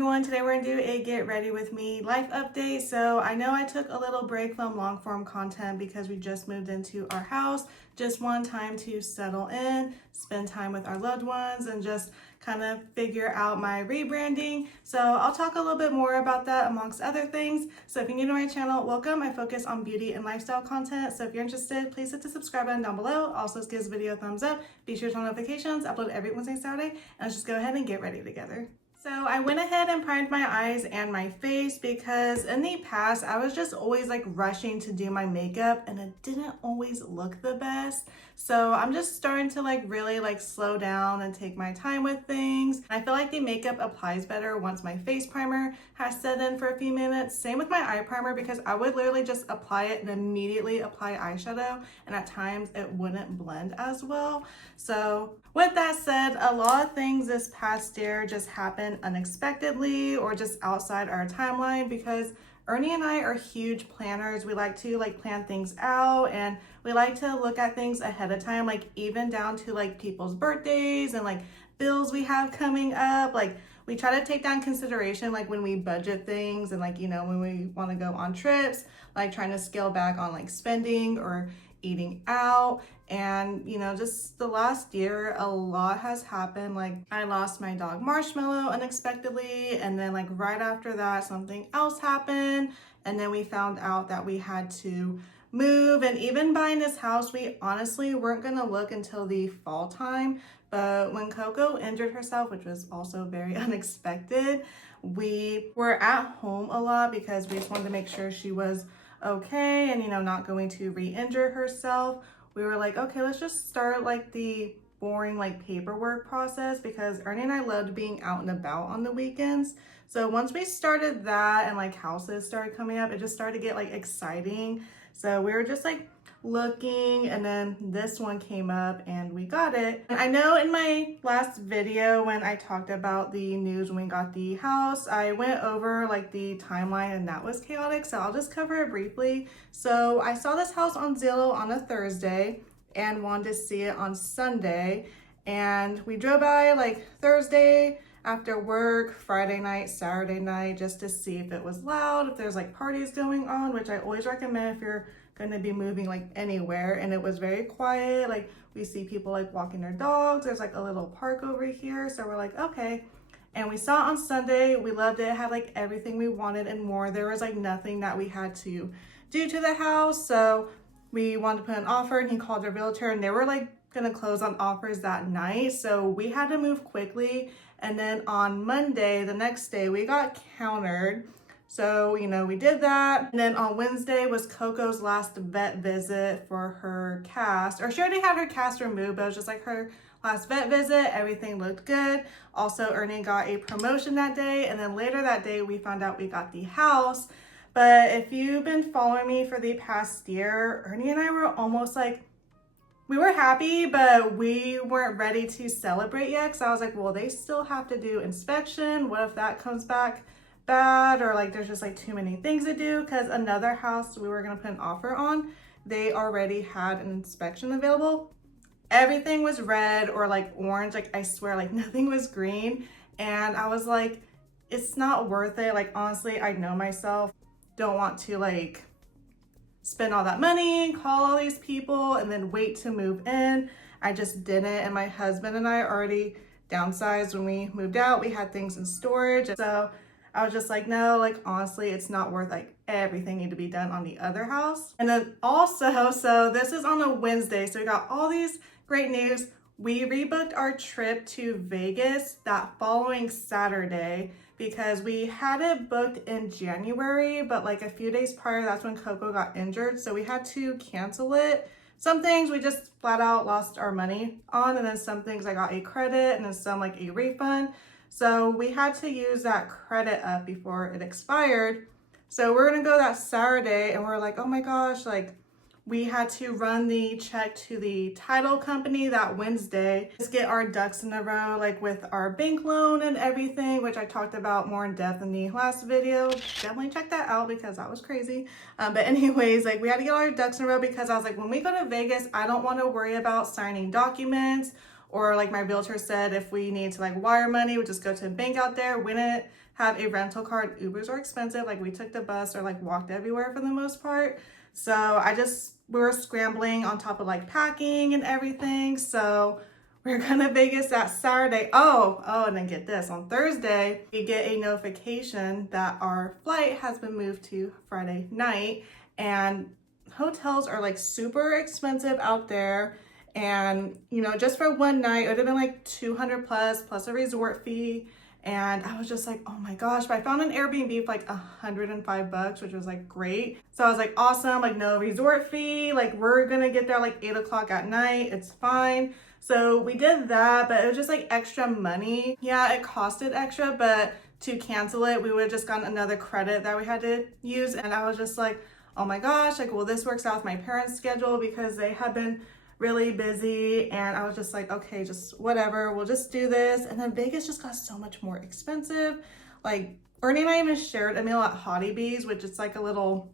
everyone, today we're gonna do a get ready with me life update. So I know I took a little break from long form content because we just moved into our house. Just want time to settle in, spend time with our loved ones, and just kind of figure out my rebranding. So I'll talk a little bit more about that amongst other things. So if you're new to my channel, welcome. I focus on beauty and lifestyle content. So if you're interested, please hit the subscribe button down below. Also give this video a thumbs up. Be sure to turn on notifications. I upload every Wednesday and Saturday. And let's just go ahead and get ready together. So I went ahead and primed my eyes and my face because in the past I was just always like rushing to do my makeup and it didn't always look the best. So I'm just starting to like really like slow down and take my time with things. I feel like the makeup applies better once my face primer has set in for a few minutes. Same with my eye primer because I would literally just apply it and immediately apply eyeshadow, and at times it wouldn't blend as well. So with that said, a lot of things this past year just happened unexpectedly or just outside our timeline because Ernie and I are huge planners. We like to like plan things out and we like to look at things ahead of time, like even down to like people's birthdays and like bills we have coming up. Like we try to take down consideration like when we budget things and like, you know, when we want to go on trips, like trying to scale back on like spending or eating out. And you know, just the last year a lot has happened. Like I lost my dog Marshmallow unexpectedly, and then like right after that something else happened, and then we found out that we had to move. And even buying this house, we honestly weren't gonna look until the fall time, but when Coco injured herself, which was also very unexpected, we were at home a lot because we just wanted to make sure she was okay and, you know, not going to re-injure herself. We were like, okay, let's just start like the boring like paperwork process because Ernie and I loved being out and about on the weekends. So once we started that and like houses started coming up, it just started to get like exciting. So we were just like looking, and then this one came up and we got it. And I know in my last video when I talked about the news when we got the house, I went over like the timeline and that was chaotic, so I'll just cover it briefly. So I saw this house on Zillow on a Thursday and wanted to see it on Sunday, and we drove by like Thursday after work, Friday night, Saturday night, just to see if it was loud, if there's like parties going on, which I always recommend if you're going to be moving like anywhere. And it was very quiet. Like we see people like walking their dogs. There's like a little park over here. So we're like, okay. And we saw it on Sunday. We loved it. It had like everything we wanted and more. There was like nothing that we had to do to the house. So we wanted to put an offer, and he called our realtor, and they were like gonna close on offers that night. So we had to move quickly. And then on Monday, the next day, we got countered. So, you know, we did that. And then on Wednesday was Coco's last vet visit for her cast, or she already had her cast removed, but it was just like her last vet visit. Everything looked good. Also, Ernie got a promotion that day. And then later that day, we found out we got the house. But if you've been following me for the past year, Ernie and I were almost like, we were happy, but we weren't ready to celebrate yet. Cause I was like, well, they still have to do inspection. What if that comes back bad, or like there's just like too many things to do? Because another house we were gonna put an offer on, they already had an inspection available. Everything was red or like orange. Like I swear, like nothing was green. And I was like, it's not worth it. Like honestly, I know myself, don't want to like spend all that money, call all these people, and then wait to move in. I just didn't. And my husband and I already downsized when we moved out. We had things in storage. So I was just like, no, like honestly, it's not worth like everything need to be done on the other house. And then also, so this is on a Wednesday. So we got all these great news. We rebooked our trip to Vegas that following Saturday because we had it booked in January, but like a few days prior, that's when Coco got injured. So we had to cancel it. Some things we just flat out lost our money on, and then some things I got a credit, and then some like a refund. So we had to use that credit up before it expired. So we're gonna go that Saturday, and we're like, oh my gosh, like we had to run the check to the title company that Wednesday. Just get our ducks in a row, like with our bank loan and everything, which I talked about more in depth in the last video. Definitely check that out because that was crazy. But anyways, like we had to get our ducks in a row because I was like, when we go to Vegas, I don't want to worry about signing documents, or like my realtor said, if we need to like wire money, we just go to a bank out there. We didn't have a rental car. Ubers are expensive. Like we took the bus or like walked everywhere for the most part. So we were scrambling on top of like packing and everything. So we're gonna Vegas that Saturday. Oh, and then get this. On Thursday, we get a notification that our flight has been moved to Friday night, and hotels are like super expensive out there. And you know, just for one night, it would have been like 200 plus a resort fee. And I was just like, oh my gosh, but I found an Airbnb for like $105, which was like great. So I was like, awesome, like no resort fee. Like we're gonna get there like 8 o'clock at night. It's fine. So we did that, but it was just like extra money. Yeah, it costed extra, but to cancel it, we would have just gotten another credit that we had to use. And I was just like, oh my gosh, like, well, this works out with my parents' schedule because they have been really busy. And I was just like, okay, just whatever, we'll just do this. And then Vegas just got so much more expensive. Like Ernie and I even shared a meal at Bees, which is like a little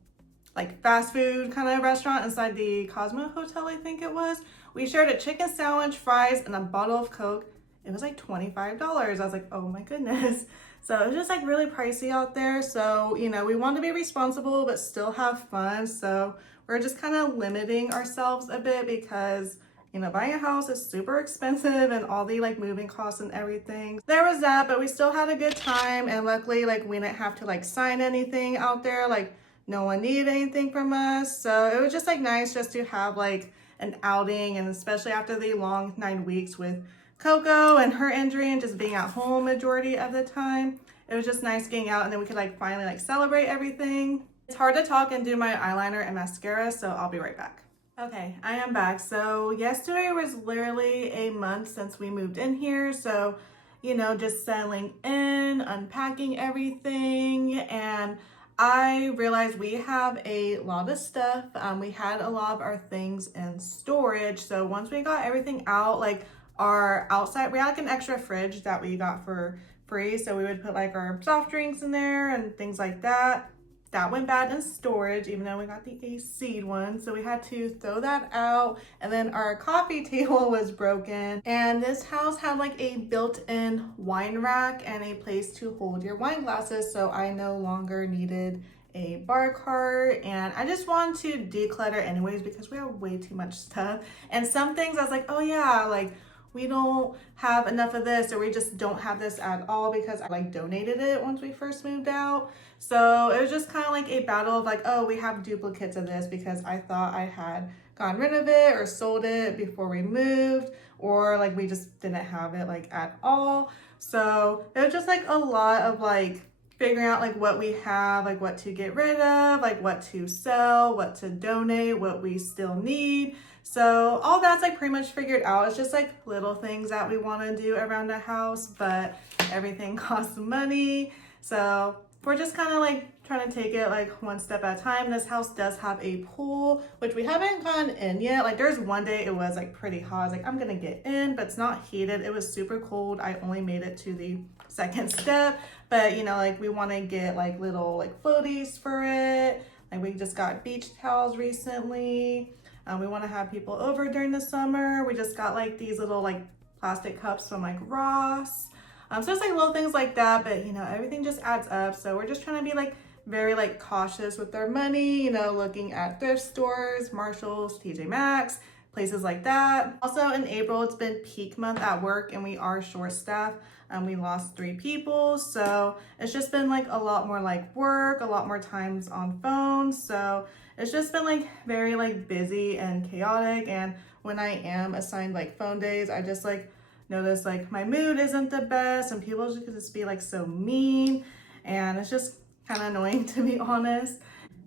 like fast food kind of restaurant inside the Cosmo Hotel, I think it was. We shared a chicken sandwich, fries, and a bottle of Coke. It was like $25. I was like, oh my goodness. So it was just like really pricey out there. So, you know, we want to be responsible, but still have fun. So we're just kind of limiting ourselves a bit because, you know, buying a house is super expensive and all the like moving costs and everything. There was that, but we still had a good time. And luckily, like we didn't have to like sign anything out there. Like no one needed anything from us. So it was just like nice just to have like an outing, and especially after the long 9 weeks with Coco and her injury and just being at home majority of the time. It was just nice getting out, and then we could like finally like celebrate everything. It's hard to talk and do my eyeliner and mascara, so I'll be right back. Okay, I am back. So yesterday was literally a month since we moved in here. So, you know, just settling in, unpacking everything, and I realized we have a lot of stuff. We had a lot of our things in storage. So once we got everything out, like our outside, we had like an extra fridge that we got for free. So we would put like our soft drinks in there and things like that. That went bad in storage, even though we got the AC one. So we had to throw that out. And then our coffee table was broken. And this house had like a built-in wine rack and a place to hold your wine glasses. So I no longer needed a bar cart. And I just wanted to declutter anyways because we have way too much stuff. And some things I was like, oh yeah, like we don't have enough of this, or we just don't have this at all because I like donated it once we first moved out. So it was just kind of like a battle of like, oh, we have duplicates of this because I thought I had gotten rid of it or sold it before we moved, or like we just didn't have it like at all. So it was just like a lot of like figuring out like what we have, like what to get rid of, like what to sell, what to donate, what we still need. So all that's like pretty much figured out. It's just like little things that we want to do around the house, but everything costs money. So we're just kind of like trying to take it like one step at a time. This house does have a pool, which we haven't gone in yet. Like there's one day it was like pretty hot. I was like, I'm gonna get in, but it's not heated. It was super cold. I only made it to the second step, but you know, like we want to get like little like floaties for it. Like we just got beach towels recently. We want to have people over during the summer. We just got like these little like plastic cups from like Ross. So it's like little things like that, but you know, everything just adds up. So we're just trying to be like very like cautious with our money, you know, looking at thrift stores, Marshalls, TJ Maxx, places like that. Also in April, it's been peak month at work and we are short staffed. We lost 3 people. So it's just been like a lot more like work, a lot more times on phones. So it's just been like very like busy and chaotic. And when I am assigned like phone days, I just like notice like my mood isn't the best and people just be like so mean, and it's just kind of annoying to be honest.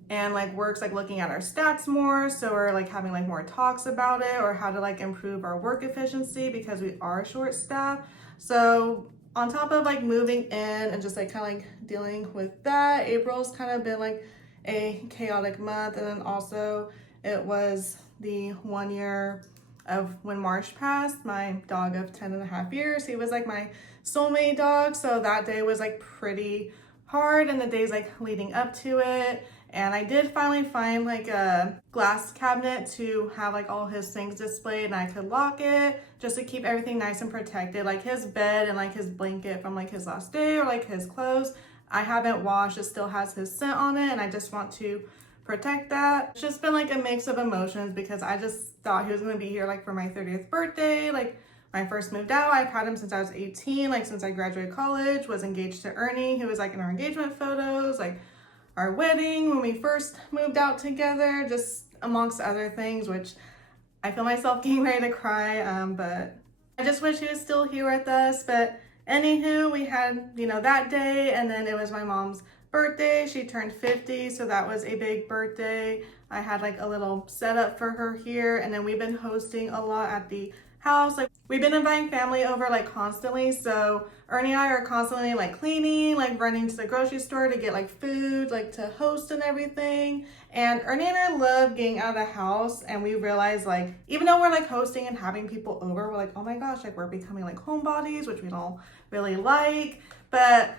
And like work's like looking at our stats more, so we're like having like more talks about it or how to like improve our work efficiency because we are short staffed. So on top of like moving in and just like kind of like dealing with that, April's kind of been like a chaotic month. And then also it was the 1 year of when Marsh passed, my dog of 10.5 years. He was like my soulmate dog. So that day was like pretty hard, and the days like leading up to it. And I did finally find like a glass cabinet to have like all his things displayed, and I could lock it just to keep everything nice and protected, like his bed and like his blanket from like his last day or like his clothes. I haven't washed. It still has his scent on it, and I just want to protect that. It's just been like a mix of emotions because I just thought he was gonna be here like for my 30th birthday. Like when I first moved out, I've had him since I was 18, like since I graduated college, was engaged to Ernie, who was like in our engagement photos, like our wedding when we first moved out together, just amongst other things, which I feel myself getting ready to cry, but I just wish he was still here with us. But anywho, we had, that day, and then it was my mom's birthday. She turned 50, so that was a big birthday. I had like a little setup for her here, and then we've been hosting a lot at the house. Like we've been inviting family over like constantly, so Ernie and I are constantly like cleaning, like running to the grocery store to get like food, like to host and everything. And Ernie and I love getting out of the house, and we realize like even though we're like hosting and having people over, we're like, oh my gosh, like we're becoming like homebodies, which we don't really like, but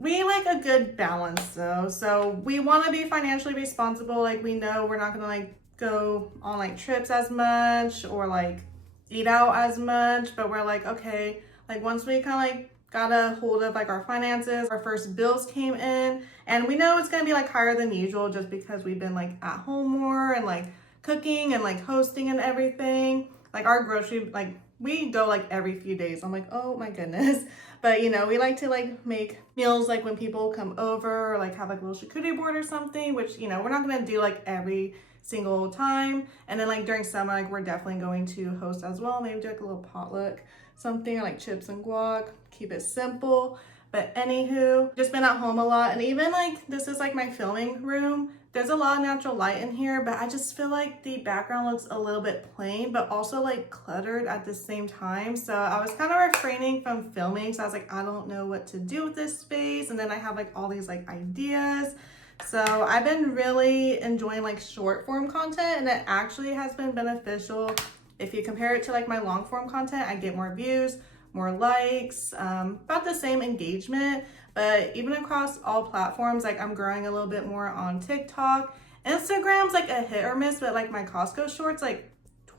we like a good balance though. So we want to be financially responsible. Like we know we're not gonna like go on like trips as much or like eat out as much, but we're like, okay, like once we kind of like got a hold of like our finances, our first bills came in, and we know it's gonna be like higher than usual just because we've been like at home more and like cooking and like hosting and everything. Like our grocery, like we go like every few days. I'm like, oh my goodness. But we like to like make meals like when people come over, or like have like a little charcuterie board or something, which we're not gonna do like every single time. And then like during summer, like we're definitely going to host as well. Maybe do like a little potluck something, or like chips and guac, keep it simple. But anywho, just been at home a lot, and even like this is like my filming room. There's a lot of natural light in here, but I just feel like the background looks a little bit plain, but also like cluttered at the same time. So I was kind of refraining from filming. So I was like, I don't know what to do with this space. And then I have like all these like ideas. So I've been really enjoying like short form content, and it actually has been beneficial. If you compare it to like my long form content, I get more views, more likes, about the same engagement. But even across all platforms, like I'm growing a little bit more on TikTok. Instagram's like a hit or miss, but like my Costco shorts, like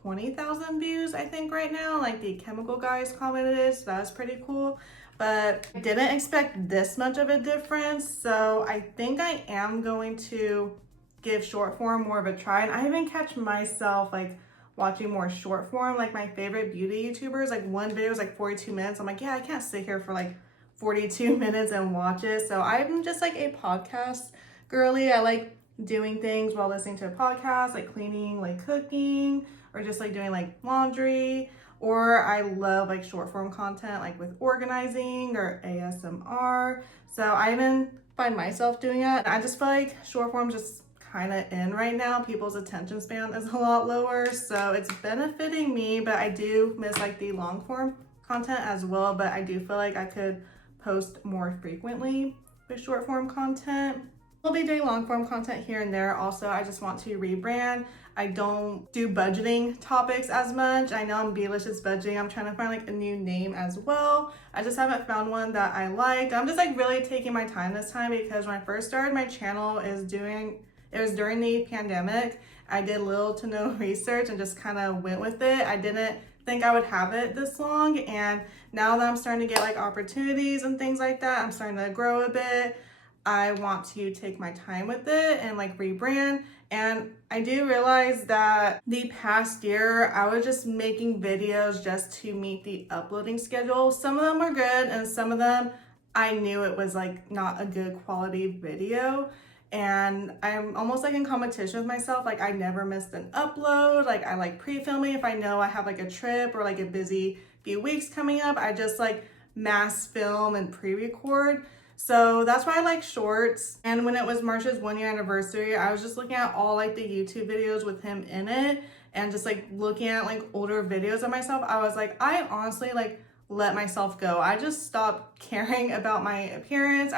20,000 views, I think right now. Like the chemical guys commented it, so that was pretty cool. But I didn't expect this much of a difference. So I think I am going to give short form more of a try. And I even catch myself like watching more short form. Like my favorite beauty YouTubers, like one video is like 42 minutes. I'm like, yeah, I can't sit here for like 42 minutes and watch it. So I'm just like a podcast girly. I like doing things while listening to a podcast, like cleaning, like cooking, or just like doing like laundry. Or I love like short form content, like with organizing or ASMR. So I even find myself doing it. I just feel like short form just kind of in right now. People's attention span is a lot lower, so it's benefiting me, but I do miss like the long form content as well. But I do feel like I could post more frequently with short form content. I'll be doing long form content here and there. Also, I just want to rebrand. I don't do budgeting topics as much. I know I'm Beautylicious budgeting. I'm trying to find like a new name as well. I just haven't found one that I liked. I'm just like really taking my time this time, because when I first started my channel, it was during the pandemic. I did little to no research and just kind of went with it. I didn't think I would have it this long, and now that I'm starting to get like opportunities and things like that, I'm starting to grow a bit. I want to take my time with it and like rebrand. And I do realize that the past year I was just making videos just to meet the uploading schedule. Some of them were good, and some of them I knew it was like not a good quality video. And I'm almost like in competition with myself. Like I never missed an upload. Like I like pre-filming. If I know I have like a trip or like a busy few weeks coming up, I just like mass film and pre-record. So that's why I like shorts. And when it was Marsha's 1-year anniversary, I was just looking at all like the YouTube videos with him in it, and just like looking at like older videos of myself. I was like, I honestly like let myself go. I just stopped caring about my appearance.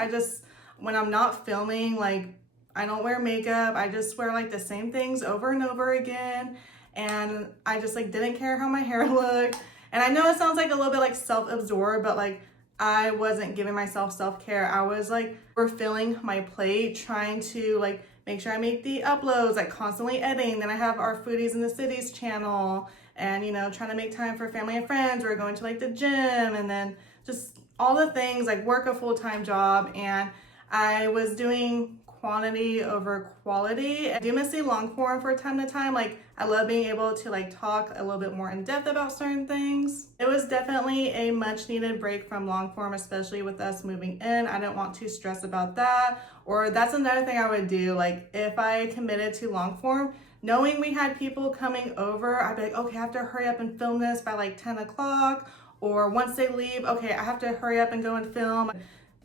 When I'm not filming, like I don't wear makeup. I just wear like the same things over and over again. And I just like didn't care how my hair looked. And I know it sounds like a little bit like self-absorbed, but like I wasn't giving myself self-care. I was like refilling my plate, trying to like make sure I make the uploads, like constantly editing. Then I have our Foodies in the Cities channel, and trying to make time for family and friends, or going to like the gym, and then just all the things, like work a full-time job. And I was doing quantity over quality. I do miss the long form for time to time. Like, I love being able to like talk a little bit more in depth about certain things. It was definitely a much needed break from long form, especially with us moving in. I didn't want to stress about that. Or that's another thing I would do. Like, if I committed to long form, knowing we had people coming over, I'd be like, okay, I have to hurry up and film this by like 10 o'clock. Or once they leave, okay, I have to hurry up and go and film.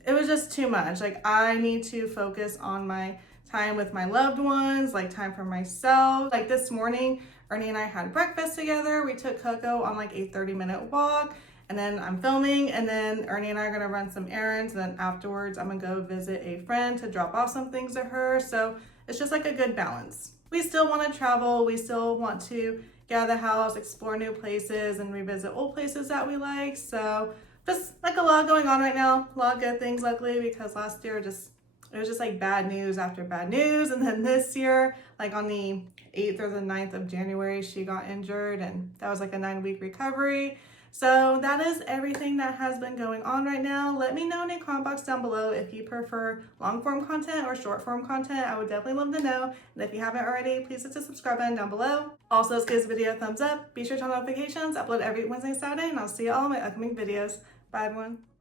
It was just too much. Like, I need to focus on my time with my loved ones, like time for myself. Like this morning, Ernie and I had breakfast together. We took Coco on like a 30-minute walk, and then I'm filming, and then Ernie and I are gonna run some errands, and then afterwards I'm gonna go visit a friend to drop off some things to her. So it's just like a good balance. We still wanna travel, we still want to get out of the house, explore new places, and revisit old places that we like. So just like a lot going on right now, a lot of good things luckily, because last year it was just like bad news after bad news. And then this year, like on the 8th or the 9th of January, she got injured, and that was like a 9-week recovery. So that is everything that has been going on right now. Let me know in the comment box down below if you prefer long form content or short form content. I would definitely love to know. And if you haven't already, please hit the subscribe button down below. Also, let's give this video a thumbs up. Be sure to turn on notifications. I upload every Wednesday and Saturday, and I'll see you all in my upcoming videos. Bye everyone.